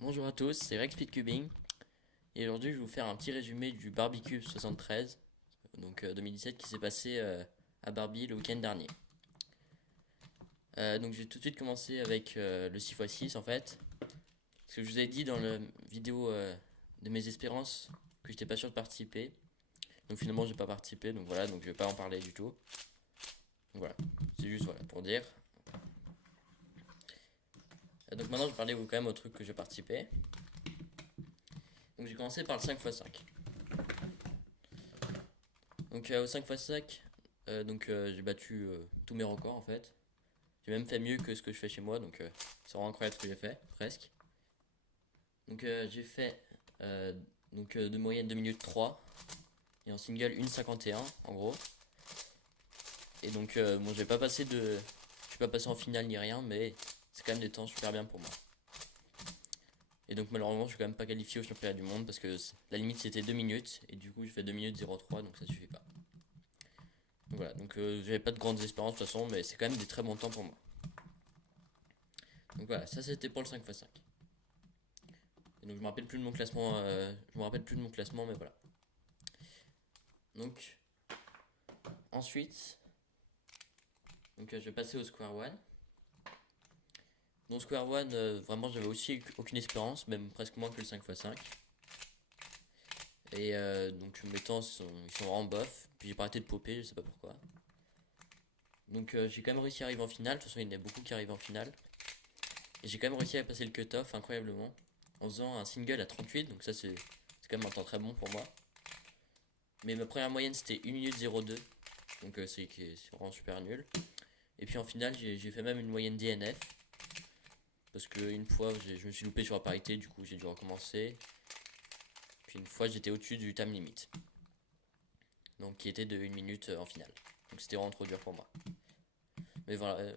Bonjour à tous, c'est Rex Speedcubing et aujourd'hui je vais vous faire un petit résumé du Barbecue 73, donc 2017 qui s'est passé à Barbie le week-end dernier. Donc je vais tout de suite commencer avec le 6x6 en fait. Parce que je vous ai dit dans la vidéo de mes espérances que j'étais pas sûr de participer. Donc finalement j'ai pas participé, donc voilà, donc je vais pas en parler du tout. Donc voilà, c'est juste voilà pour dire. Donc maintenant je vais parler quand même au truc que j'ai participé. Donc j'ai commencé par le 5x5. Donc au 5x5, j'ai battu tous mes records en fait. J'ai même fait mieux que ce que je fais chez moi, donc c'est vraiment incroyable ce que j'ai fait, presque. Donc j'ai fait de moyenne 2 minutes 3 et en single 1,51 en gros. Et donc bon, je suis pas passé en finale ni rien, mais c'est quand même des temps super bien pour moi. Et donc malheureusement je suis quand même pas qualifié au championnat du monde parce que la limite c'était 2 minutes et du coup j'ai fait 2 minutes 03 donc ça suffit pas. Donc voilà, donc j'avais pas de grandes espérances de toute façon, mais c'est quand même des très bons temps pour moi. Donc voilà, ça c'était pour le 5x5. Et donc je me rappelle plus de mon classement, je me rappelle plus de mon classement, mais voilà. Donc ensuite, je vais passer au Square One. Dans Square One, vraiment j'avais aussi aucune espérance, même presque moins que le 5x5. Et donc mes temps ils sont vraiment bof. Puis j'ai pas arrêté de popper, je sais pas pourquoi. Donc j'ai quand même réussi à arriver en finale. De toute façon, il y en a beaucoup qui arrivent en finale. Et j'ai quand même réussi à passer le cut-off incroyablement. En faisant un single à 38. Donc ça c'est quand même un temps très bon pour moi. Mais ma première moyenne c'était 1 minute 02. Donc c'est vraiment super nul. Et puis en finale j'ai fait même une moyenne DNF. Parce qu'une fois je me suis loupé sur la parité, du coup j'ai dû recommencer. Puis une fois j'étais au-dessus du time limit. Donc qui était de 1 minute en finale. Donc c'était vraiment trop dur pour moi. Mais voilà,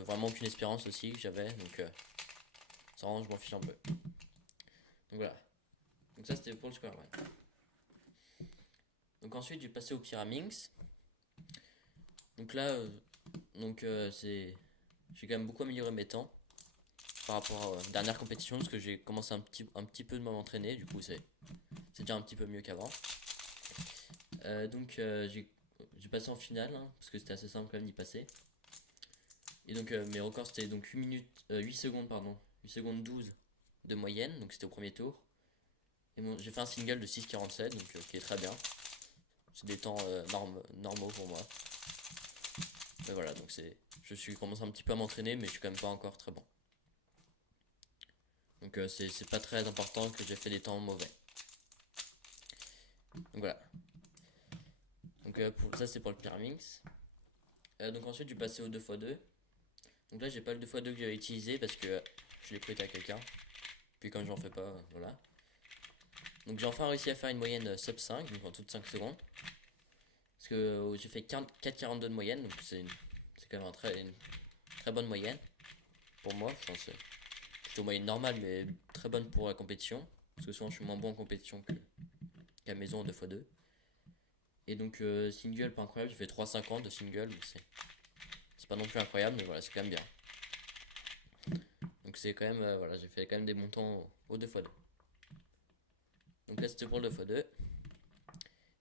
vraiment aucune espérance aussi que j'avais. Donc ça rend, je m'en fiche un peu. Donc voilà. Donc ça c'était pour le square one. Donc ensuite j'ai passé au Pyraminx. Donc là, c'est. J'ai quand même beaucoup amélioré mes temps par rapport à la dernière compétition parce que j'ai commencé un petit peu de m'entraîner, du coup c'est déjà un petit peu mieux qu'avant. J'ai passé en finale hein, parce que c'était assez simple quand même d'y passer. Et donc mes records c'était donc 8 minutes, 8 secondes pardon, 8 secondes 12 de moyenne, donc c'était au premier tour. Et j'ai fait un single de 6,47 donc qui est très bien. C'est des temps normaux pour moi. Mais voilà, donc je suis commencé un petit peu à m'entraîner mais je suis quand même pas encore très bon. Donc c'est pas très important que j'ai fait des temps mauvais. Donc voilà. Donc ça c'est pour le Pyraminx. Donc ensuite je vais passer au 2x2. Donc là j'ai pas le 2x2 que j'avais utilisé parce que je l'ai prêté à quelqu'un. Puis comme j'en fais pas, voilà. Donc j'ai enfin réussi à faire une moyenne sub 5, donc en toutes 5 secondes. Parce que j'ai fait 4,42 de moyenne, donc c'est quand même une très bonne moyenne. Pour moi, je pense c'est plutôt moyenne normale, mais très bonne pour la compétition. Parce que souvent je suis moins bon en compétition qu'à maison en 2x2. Et donc single pas incroyable, j'ai fait 3,50 de single, donc c'est pas non plus incroyable, mais voilà, c'est quand même bien. Donc c'est quand même, voilà, j'ai fait quand même des montants au 2x2. Donc là c'était pour le 2x2.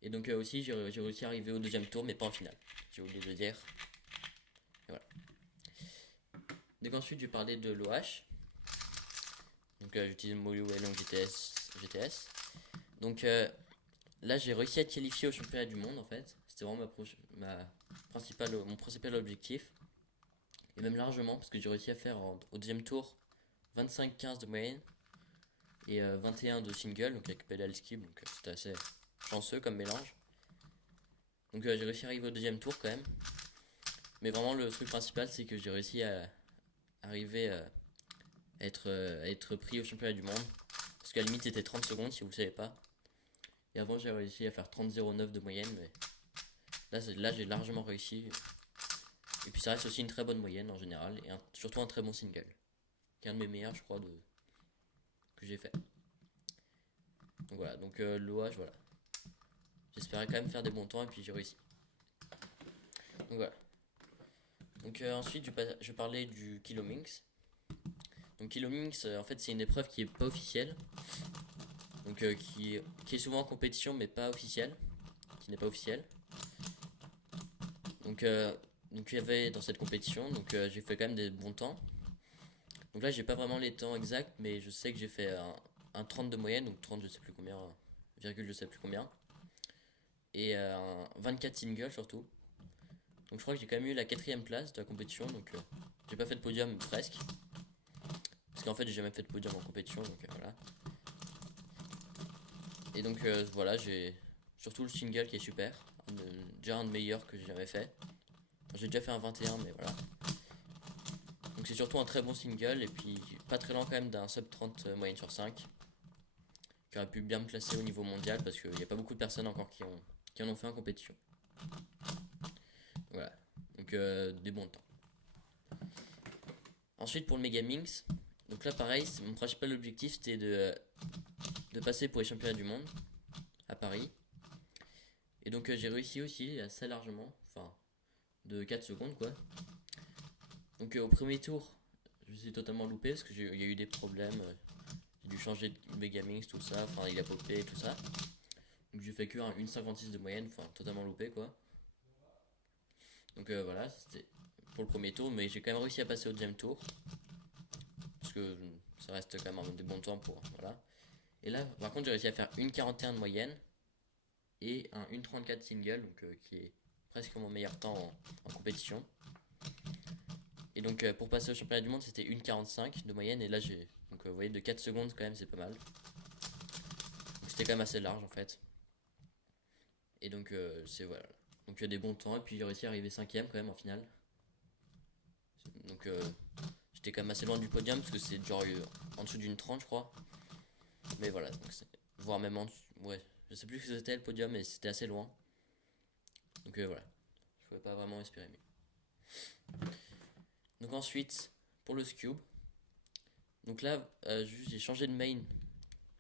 Et donc aussi j'ai réussi à arriver au deuxième tour, mais pas en finale. J'ai oublié de le dire. Et voilà. Donc ensuite je vais parler de l'OH. Donc j'utilise Moyo et Long GTS. Donc là j'ai réussi à être qualifié au championnat du monde en fait. C'était vraiment mon principal objectif. Et même largement, parce que j'ai réussi à faire au deuxième tour 25-15 de moyenne et 21 de single, donc avec pedal skip, donc c'était assez chanceux comme mélange. Donc j'ai réussi à arriver au deuxième tour quand même. Mais vraiment le truc principal c'est que j'ai réussi à arriver à être pris au championnat du monde. Parce qu'à la limite c'était 30 secondes si vous ne savez pas. Et avant j'ai réussi à faire 30,09 de moyenne, mais là j'ai largement réussi. Et puis ça reste aussi une très bonne moyenne en général, et surtout un très bon single. Qui est un de mes meilleurs je crois que j'ai fait. Donc voilà, donc l'OH voilà. J'espérais quand même faire des bons temps et puis j'ai réussi. Donc voilà. Donc ensuite je vais parler du Kilominx. Donc Kilomix, en fait, c'est une épreuve qui est pas officielle. Donc qui est souvent en compétition mais pas officielle. Qui n'est pas officielle. Donc il y avait dans cette compétition, donc j'ai fait quand même des bons temps. Donc là j'ai pas vraiment les temps exacts, mais je sais que j'ai fait un 30 de moyenne, donc 30 je sais plus combien, virgule je sais plus combien. Et un 24 single surtout. Donc je crois que j'ai quand même eu la 4ème place de la compétition, donc j'ai pas fait de podium presque. Parce qu'en fait j'ai jamais fait de podium en compétition, donc voilà. Et donc voilà, j'ai surtout le single qui est super, déjà un de meilleurs que j'ai jamais fait. Enfin, j'ai déjà fait un 21, mais voilà. Donc c'est surtout un très bon single, et puis pas très loin quand même d'un sub 30 moyenne sur 5. Qui aurait pu bien me classer au niveau mondial, parce qu'il n'y a pas beaucoup de personnes encore qui en ont fait en compétition. Voilà, donc des bons temps. Ensuite pour le Megaminx, donc là pareil, mon principal objectif c'était de passer pour les championnats du monde à Paris. Et donc j'ai réussi aussi assez largement, enfin de 4 secondes quoi. Donc au premier tour, je me suis totalement loupé parce qu'il y a eu des problèmes. J'ai dû changer de Megaminx, tout ça, enfin il a popé et tout ça. Donc j'ai fait que 1,56 de moyenne, enfin totalement loupé quoi. Donc voilà, c'était pour le premier tour, mais j'ai quand même réussi à passer au deuxième tour. Parce que ça reste quand même des bons temps pour. Voilà. Et là, par contre, j'ai réussi à faire 1,41 de moyenne et un 1,34 single, donc qui est presque mon meilleur temps en compétition. Et donc pour passer au championnat du monde, c'était 1,45 de moyenne, et là j'ai. Donc vous voyez, de 4 secondes quand même, c'est pas mal. Donc c'était quand même assez large en fait. Et donc c'est voilà. Donc il y a des bons temps, et puis j'ai réussi à arriver 5ème quand même en finale. Donc j'étais quand même assez loin du podium, parce que c'est genre en dessous d'une 30 je crois. Mais voilà, donc voire même en dessous. Ouais, je sais plus ce que c'était le podium, mais c'était assez loin. Donc voilà, je pouvais pas vraiment espérer mieux. Donc ensuite, pour le Scube. Donc là, j'ai changé de main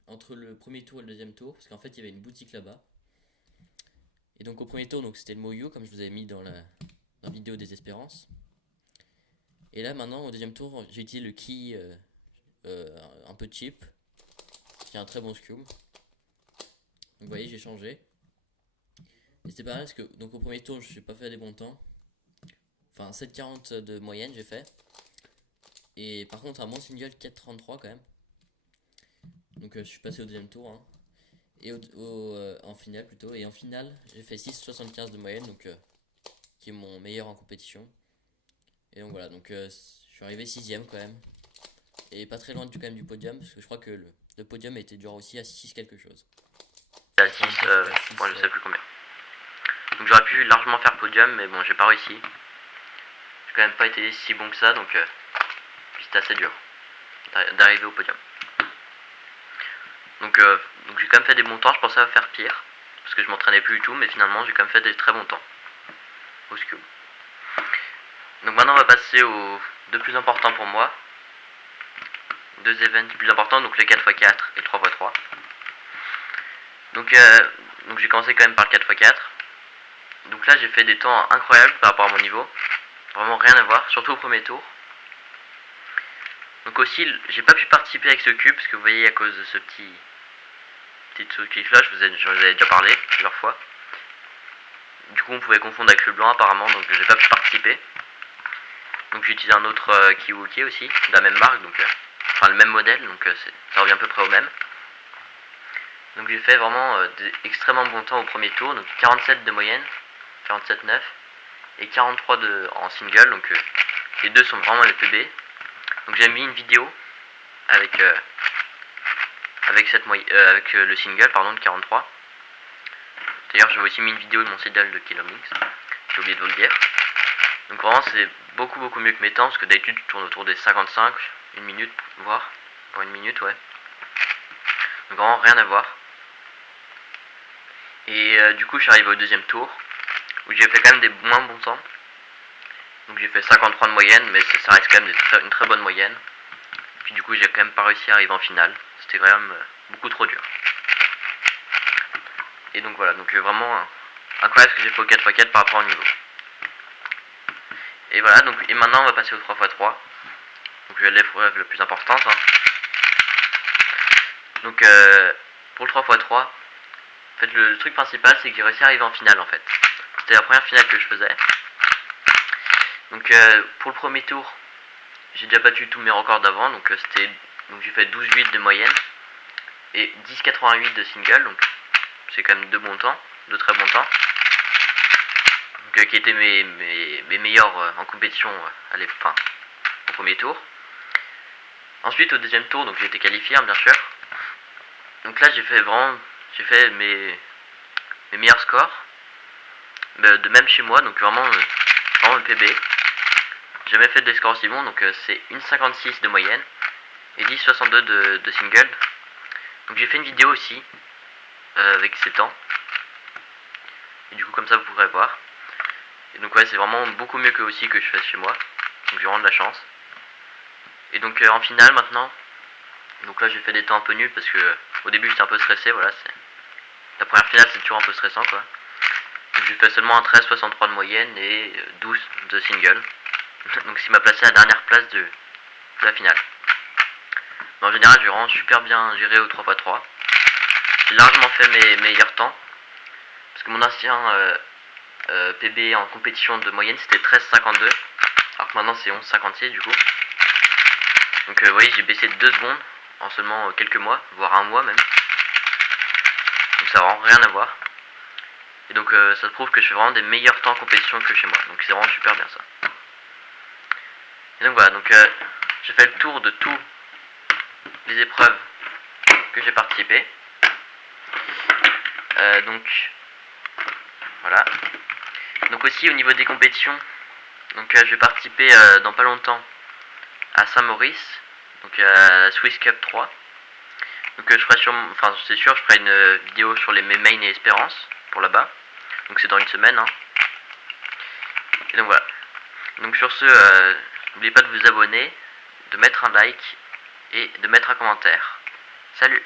entre le premier tour et le deuxième tour, parce qu'en fait il y avait une boutique là-bas. Et donc au premier tour, donc c'était le Moyo, comme je vous avais mis dans la vidéo des espérances. Et là maintenant, au deuxième tour, j'ai utilisé le Key un peu cheap, qui est un très bon Scube. Donc vous voyez, j'ai changé. Et c'était pareil parce que donc au premier tour, je n'ai pas fait des bons temps. Enfin 7,40 de moyenne j'ai fait. Et par contre un bon single 4,33 quand même. Donc je suis passé au deuxième tour. Hein. Et en finale plutôt. Et en finale j'ai fait 6,75 de moyenne, donc qui est mon meilleur en compétition. Et donc voilà, donc je suis arrivé 6ème quand même. Et pas très loin quand même du podium, parce que je crois que le podium était genre aussi à 6 quelque chose. À 6, bon, je sais plus combien. Donc j'aurais pu largement faire podium, mais bon, j'ai pas réussi. J'ai quand même pas été si bon que ça, donc puis c'était assez dur d'arriver au podium. Donc j'ai quand même fait des bons temps, je pensais à faire pire, parce que je m'entraînais plus du tout, mais finalement j'ai quand même fait des très bons temps au Scube. Donc maintenant on va passer aux deux plus importants pour moi. Deux events plus importants, donc les 4x4 et 3x3. Donc j'ai commencé quand même par le 4x4. Donc là j'ai fait des temps incroyables par rapport à mon niveau. Vraiment rien à voir, surtout au premier tour. Donc aussi j'ai pas pu participer avec ce cube, parce que vous voyez à cause de ce petit truc là, je vous avais déjà parlé plusieurs fois. Du coup on pouvait confondre avec le blanc apparemment, donc j'ai pas pu participer. Donc j'ai utilisé un autre Kiwookie aussi, de la même marque, donc enfin le même modèle, donc ça revient à peu près au même. Donc j'ai fait vraiment des extrêmement bons temps au premier tour, donc 47 de moyenne, 47,9 et 43 en single, donc les deux sont vraiment les PB. Donc j'ai mis une vidéo avec le single pardon de 43. D'ailleurs j'ai aussi mis une vidéo de mon single de Kilomix, j'ai oublié de vous le dire. Donc vraiment c'est beaucoup mieux que mes temps, parce que d'habitude je tourne autour des 55, une minute voire, pour une minute ouais. Donc vraiment rien à voir. Et du coup je suis arrivé au deuxième tour, où j'ai fait quand même des moins bons temps. Donc j'ai fait 53 de moyenne, mais ça reste quand même une très bonne moyenne. Puis du coup j'ai quand même pas réussi à arriver en finale, c'était quand même beaucoup trop dur. Et donc voilà, donc vraiment incroyable ce que j'ai fait au 4x4 par rapport au niveau. Et voilà, donc et maintenant on va passer au 3x3. Donc l'épreuve la plus importante. Hein. Donc pour le 3x3, en fait le truc principal c'est que j'ai réussi à arriver en finale en fait. C'était la première finale que je faisais. Donc pour le premier tour, j'ai déjà battu tous mes records d'avant, donc j'ai fait 12,8 de moyenne et 10,88 de single, donc c'est quand même de très bons temps. Donc, qui étaient mes meilleurs en compétition au premier tour. Ensuite au deuxième tour, donc j'ai été qualifié bien sûr. Donc là j'ai fait mes meilleurs scores, de même chez moi, donc vraiment le PB. J'ai jamais fait des scores aussi bons, donc c'est 1,56 de moyenne et 10,62 de single. Donc j'ai fait une vidéo aussi avec ces temps. Et du coup comme ça vous pourrez voir. Et donc ouais, c'est vraiment beaucoup mieux que aussi que je fais chez moi. Donc j'ai vraiment de la chance. Et donc en finale maintenant. Donc là j'ai fait des temps un peu nuls parce que au début j'étais un peu stressé, voilà. La première finale c'est toujours un peu stressant quoi. Donc j'ai fait seulement un 13,63 de moyenne et 12 de single. Donc ce qui m'a placé à la dernière place de la finale. Mais en général j'ai vraiment super bien géré au 3x3. J'ai largement fait mes meilleurs temps. Parce que mon ancien PB en compétition de moyenne c'était 13,52. Alors que maintenant c'est 11,56 du coup. Donc vous voyez j'ai baissé de 2 secondes en seulement quelques mois, voire un mois même. Donc ça n'a vraiment rien à voir. Et donc ça prouve que je fais vraiment des meilleurs temps en compétition que chez moi. Donc c'est vraiment super bien ça. Et donc voilà, donc j'ai fait le tour de toutes les épreuves que j'ai participé. Donc voilà. Donc aussi au niveau des compétitions, donc je vais participer dans pas longtemps à Saint-Maurice, donc à la Swiss Cup 3. Donc je ferai c'est sûr, je ferai une vidéo sur mes mains et espérances pour là-bas. Donc c'est dans une semaine. Hein. Et donc voilà. Donc sur ce, n'oubliez pas de vous abonner, de mettre un like et de mettre un commentaire. Salut!